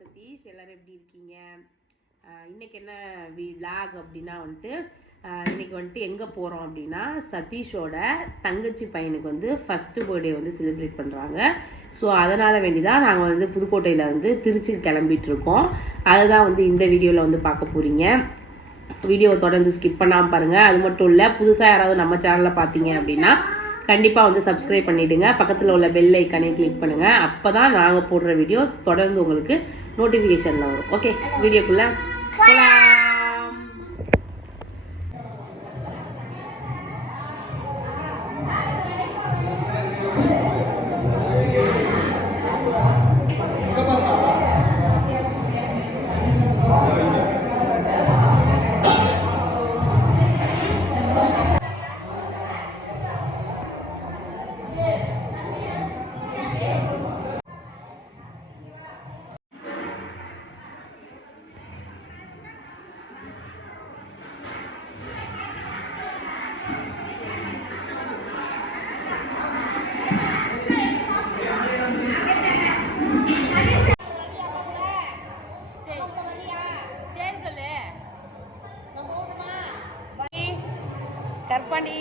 சதீஷ். எல்லாரும் எப்படி இருக்கீங்க? இன்னைக்கு என்ன விலாக் அப்படின்னா வந்துட்டு இன்னைக்கு வந்துட்டு எங்கே போகிறோம் அப்படின்னா சதீஷோட தங்கச்சி பையனுக்கு வந்து ஃபஸ்ட்டு பர்த்டே வந்து செலிப்ரேட் பண்ணுறாங்க. ஸோ அதனால் வேண்டி தான் நாங்கள் வந்து புதுக்கோட்டையில் வந்து திருச்சிக்கு கிளம்பிட்டு இருக்கோம். அதை தான் வந்து இந்த வீடியோவில் வந்து பார்க்க போகிறீங்க. வீடியோவை தொடர்ந்து ஸ்கிப் பண்ணாமல் பாருங்கள். அது மட்டும் இல்லை, புதுசாக யாராவது நம்ம சேனலில் பார்த்தீங்க அப்படின்னா கண்டிப்பாக வந்து சப்ஸ்கிரைப் பண்ணிவிடுங்க. பக்கத்தில் உள்ள பெல் ஐக்கானே கிளிக் பண்ணுங்கள். அப்போ தான் நாங்கள் போடுற வீடியோ தொடர்ந்து உங்களுக்கு நோட்டிஃபிகேஷனில் வரும். ஓகே, வீடியோக்குள்ளே போகலாம். கற்பனி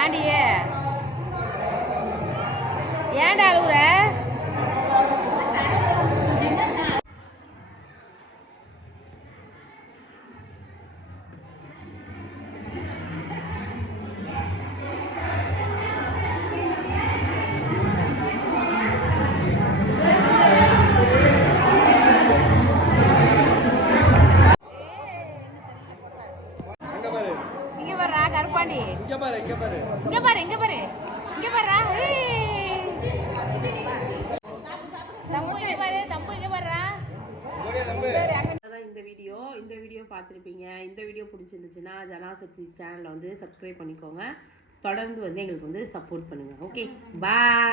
ஏண்டியே ஏன்டா அழுகுற? கருப்பாண்டி இங்க பாரு இங்க பாரு இங்க பாரு இங்க பாரு இங்க பாருடா. தம்பு இங்க பாரு, தம்பு இங்க பாருடா. அதான் இந்த வீடியோ பார்த்துருப்பீங்க. இந்த வீடியோ பிடிச்சிருந்துச்சுன்னா ஜனாசக்தி சேனலை வந்து சப்ஸ்கிரைப் பண்ணிக்கோங்க. தொடர்ந்து வந்து எங்களுக்கு வந்து சப்போர்ட் பண்ணுங்க. ஓகே, பாய்.